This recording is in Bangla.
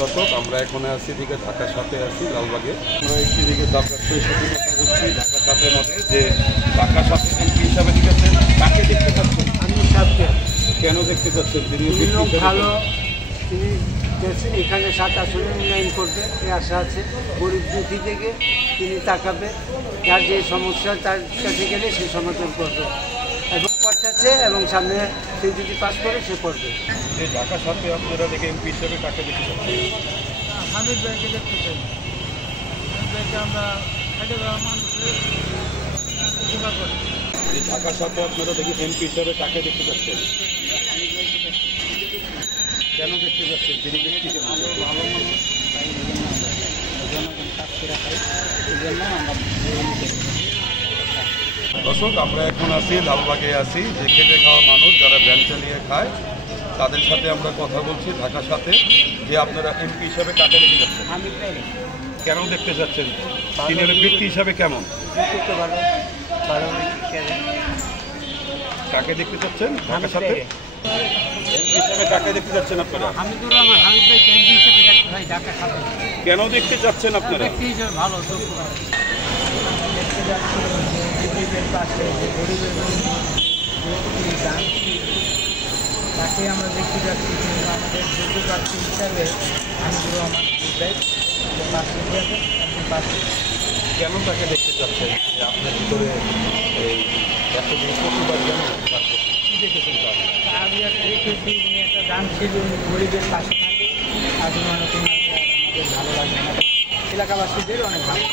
দর্শক, আমরা এখন আছি এদিকে ঢাকার সাথে আছি লালবাগে। আমরা একদিকে সাবস্ক্রাইবের সাথে কথা বলছি ঢাকার সাথে মধ্যে যে ঢাকার সাথে এমপি হিসাবে ঠিক আছে, কাকে দেখতে চাচ্ছেন? আমি সাথে কেন দেখতে চাচ্ছেন? তিনি ভালো, তিনি এখানে 7 আসনে উন্নয়ন করবে এই আশা আছে। গরিব দুঃখী থেকে তিনি তাকাবে, যার যে সমস্যা তার কাছে গেলে সে সমাধান করবে এবং করতেছে, এবং সামনে সে যদি পাস করে সে করবে। যে ঢাকার সাথে আপনারা দেখে এমপি হিসাবে কাকে দেখতে চাচ্ছেন? হামিদ ভাইকে দেখতে চাই। হামিদ ভাইকে আমরা মানুষের উপকার করি। যে ঢাকার সাথে আপনারা দেখে এমপি হিসাবে কাকে দেখতে চাচ্ছেন? কেন দেখতে চাচ্ছেন? তিনি ব্যক্তি ভালো মানুষ, তাই জনগণ কাজ করে খাই, এই জন্য আমরা। দর্শক, আমরা এখন আছি লালবাগে আছি, যে খেটে খাওয়া মানুষ যারা ভ্যান চালিয়ে খায় তাদের সাথে আমরা কথা বলছি ঢাকার সাথে। যে আপনারা এমপি হিসাবে কাকে দেখতে যাচ্ছেন? কেন দেখতে চাচ্ছেন? তিনি হলেন ব্যক্তি হিসাবে কেমন? কাকে দেখতে চাচ্ছেন ঢাকার সাথে? এমপি হিসাবে কাকে দেখতে যাচ্ছেন আপনারা? হামিদুর রহমান, হামিদ ভাই এমপি হিসেবে দেখতে চাই ঢাকা সাথে। কেন দেখতে চাচ্ছেন আপনারা? ব্যক্তি হিসেবে ভালো, দেখতে যাচ্ছি গরিবের পাশে, যে গরিবের দান তাকে আমরা দেখতে যাচ্ছি। কিন্তু আমাদের যোগ্য প্রার্থী হিসাবে হামিদুর রহমান পাশে। কেন তাকে দেখতে চাচ্ছেন? যে আপনার ভিতরে এই এতদিন প্রতিবার কেন কী দেখেছেন? আমি দেখেছি উনি একটা দানশীল, উনি গরিবের পাশে থাকে, আর আমাদের ভালো লাগে, এলাকাবাসীদের অনেক ভালো।